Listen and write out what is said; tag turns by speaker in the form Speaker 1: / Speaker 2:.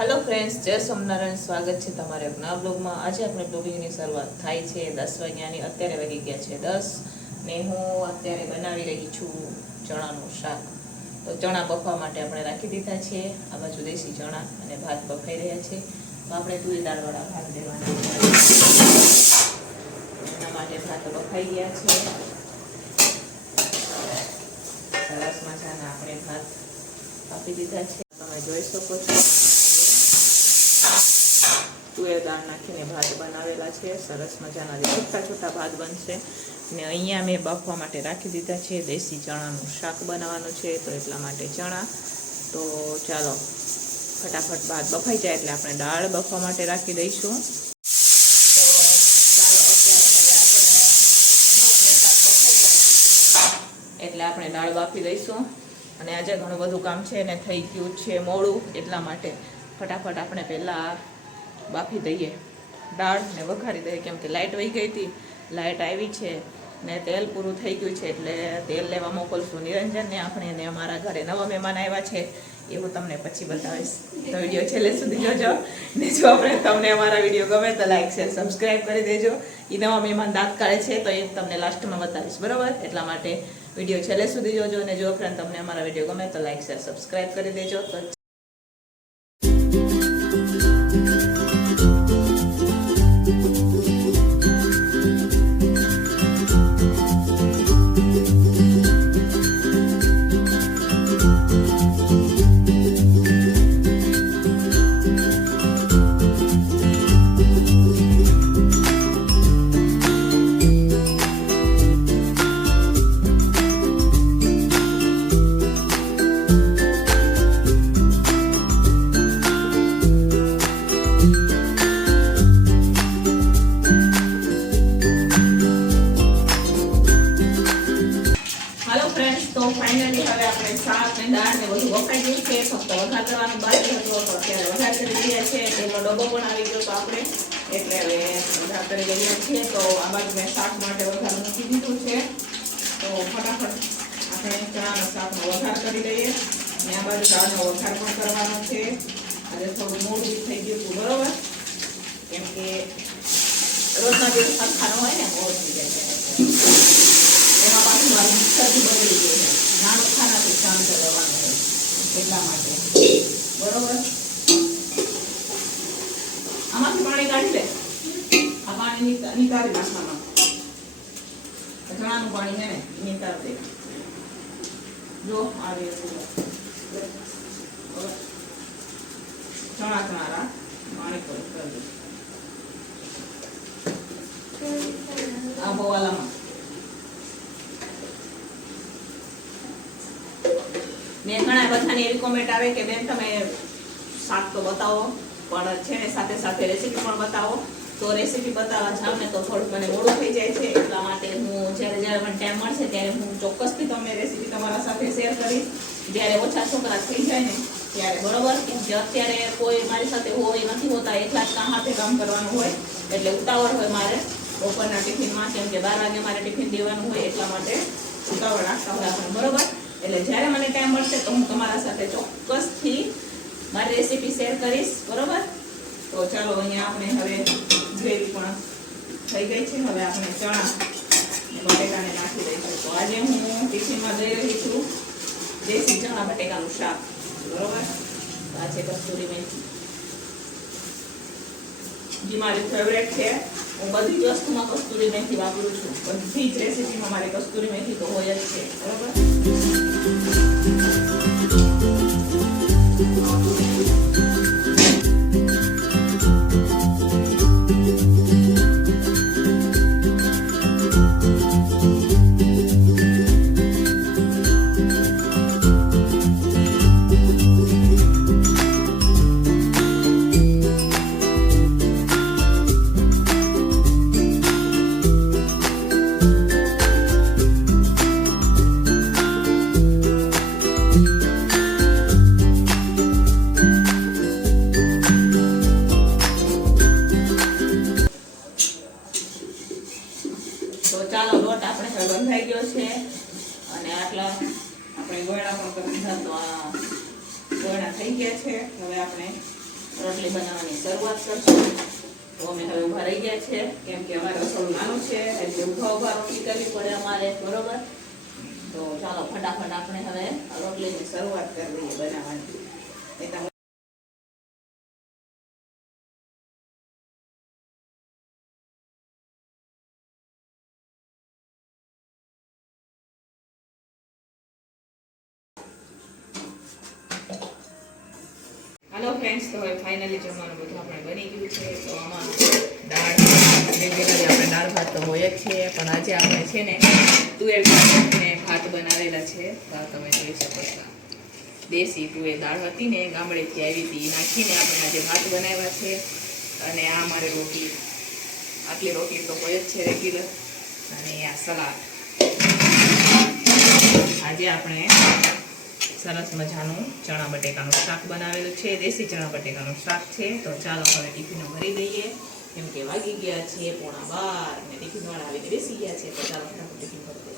Speaker 1: Hello friends જય સોમનારાયણ, સ્વાગત છે તમારે નવા બ્લોગમાં આજે આપણે બ્લોગિંગની શરૂઆત થાય છે દસ વાગ્યાની, અત્યારે વાગી ગયા છે દસ ને હું અત્યારે બનાવી રહી છું ચણાનું શાક. તો ચણા બફવા માટે આપણે રાખી દીધા છે. આ બાજુ દેશી ચણા અને ભાત બફાઈ રહ્યા છે. તો આપણે તુરી દાળવાળા ભાત લેવાના એના માટે ભાત બફાઈ ગયા છે. સરસ મજાના આપણે ભાત આપી દીધા છે. તમે જોઈ શકો છો. તુવેર દાળ નાખીને ભાત બનાવેલા છે. સરસ મજાના છોટા છોટા ભાત બનશે. ને અહીંયા મેં બાફવા માટે રાખી દીધા છે. દેશી ચણાનું શાક બનાવવાનું છે, તો એટલા માટે ચણા. તો ચાલો, ફટાફટ ભાત બફાઈ જાય એટલે આપણે દાળ બફવા માટે રાખી દઈશું. એટલે આપણે દાળ બાફી દઈશું. અને આજે ઘણું બધું કામ છે ને થઈ ગયું છે મોડું. એટલા માટે ફટાફટ આપણે પહેલાં બાફી દઈએ. દાળ ને વઘારી દઈએ. કેમ કે લાઇટ વહી ગઈ હતી. લાઇટ આવી છે ને તેલ પૂરું થઈ ગયું છે એટલે તેલ લેવા મોકલશું. નિરંજનને આપણે ને અમારા ઘરે નવા મહેમાન આવ્યા છે. એવું તમને પછી બતાવીશ. તો વીડિયો છેલ્લે સુધી જોજો. ને જો આપણે તમને અમારા વીડિયો ગમે તો લાઈક શેર સબસ્ક્રાઈબ કરી દેજો. એ નવા મહેમાન દાંત કાઢે છે તો એ તમને લાસ્ટમાં બતાવીશ. બરાબર? એટલા માટે વીડિયો છેલ્લે સુધી જોજો. અને જો ફ્રેન્ડ તમને અમારા વીડિયો ગમે તો લાઈક શેર સબસ્ક્રાઈબ કરી દેજો. તો તો ફાઇનલી હવે આપણે શાક ને દાળ ને બધું વખાઈ ગયું છે. ફક્ત વઘાર કરવાનું બાકી હતું, તો અત્યારે વઘાર કરી રહ્યા છે. તેનો ડબ્બો પણ આવી ગયો તો આપણે. એટલે હવે વઘાર કરી રહ્યા છીએ તો આ બાજુ મેં શાક માટે વઘાર મૂકી દીધું છે. તો ફટાફટ આપણે ચણાના શાકનો વઘાર કરી લઈએ. અને આ બાજુ દાળનો વઘાર પણ કરવાનો છે. આજે થોડું મોડું થઈ ગયું હતું, બરોબર? કેમ કે રોજના દિવસ ખાવાનું હોય ને મોડું થઈ જાય એમાં પાછું મારું મિક્સરથી બગડી ગયું છે. નાનું ખાનાથી કામ ચલાવવાનું છે. એટલા માટે. બરોબર? આમાંથી પાણી કાઢી લે. આ પાણી નિતારી નાખવાનું. ચણાનું પાણી છે ને નિતાર દે જો. આવી. ચણા ચણારા પાણી પર કરી આ બોવાલામાં ને ઘણા બધાની એવી કોમેન્ટ આવે કે, બેન, તમે શાક તો બતાવો, પણ છે ને સાથે સાથે રેસીપી પણ બતાવો. તો રેસીપી બતાવવા જાવ ને તો થોડુંક મને ઓળું થઈ જાય છે, એટલા માટે હું જ્યારે જ્યારે મને ટાઈમ મળશે ત્યારે હું ચોક્કસથી તમને રેસીપી તમારા સાથે શેર કરીશ. જ્યારે ઓછા છોકરા થઈ જાય ને, ત્યારે બરોબર? કે અત્યારે કોઈ મારી સાથે હોય, નથી હોતા, એટલા જ કામ હાથે કામ કરવાનું હોય, એટલે ઉતાવળ હોય મારે. બપોરના ટિફિનમાં, કેમ કે બાર વાગે મારે ટિફિન દેવાનું હોય, એટલા માટે ઉતાવળ રાખતા હોય બરોબર? એટલે જ્યારે મને ટાઈમ મળશે તો હું તમારા સાથે ચોક્કસથી મારી રેસીપી શેર કરીશ, બરોબર? તો ચાલો અહીંયા આપણે હવે ગ્રેવી પણ થઈ ગઈ છે. હવે આપણે ચણા બટેકાને નાખી દઈશું. તો આજે હું ટિફિનમાં જઈ રહી છું. દેશી ચણા, બટેકાનું શાક. બરોબર? આ છે કસ્તુરી મેથી. જે, મારી ફેવરેટ છે. હું બધી જ વસ્તુમાં કસ્તુરી મેથી વાપરું છું. બધી જ રેસીપીમાં મારે કસ્તુરી મેથી તો હોય જ છે. બરોબર? આપણે હવે બંધાઈ ગયો છે. અને આટલા આપણે ગોળા પણ કરી તો આ ગોળા થઈ ગયા છે. હવે આપણે રોટલી બનાવવાની શરૂઆત કરશું. તો અમે હવે ઊભા રહી ગયા છે. કેમ કે અમારે રસોડું નાનું છે, એટલે ઊભા ઊભા રોટલી કરવી પડે અમારે, બરોબર? તો ચાલો, ફટાફટ આપણે હવે રોટલીની શરૂઆત કરી દઈએ બનાવવાની. ફ્રેન્ડ્સ તો હવે ફાઇનલી જમવાનું બધું આપણે બની ગયું છે, તો આમાં દાળ રેગ્યુલરલી આપણે દાળ ભાત તો હોય જ છે, પણ આજે આપણે છે ને તુવેર ને ભાત બનાવેલા છે. તો તમે જોઈ શકો છો. દેશી તુવેર દાળ હતી ને, ગામડેથી આવી હતી નાખીને આપણે આજે ભાત બનાવ્યા છે. અને આ અમારે રોટલી, આટલી રોટલી તો હોય જ છે રેગ્યુલર અને આ સલાડ. આજે આપણે સરસ મજાનું ચણા બટેકાનું શાક બનાવેલું છે. દેશી ચણા બટેકાનું શાક છે. તો ચાલો હવે ટિફિનો ભરી દઈએ. કેમ કે વાગી ગયા છે પોણા બાર ને ટિફિન વાળા આવીને બેસી ગયા છે. તો ચાલો ટિફિન ભરી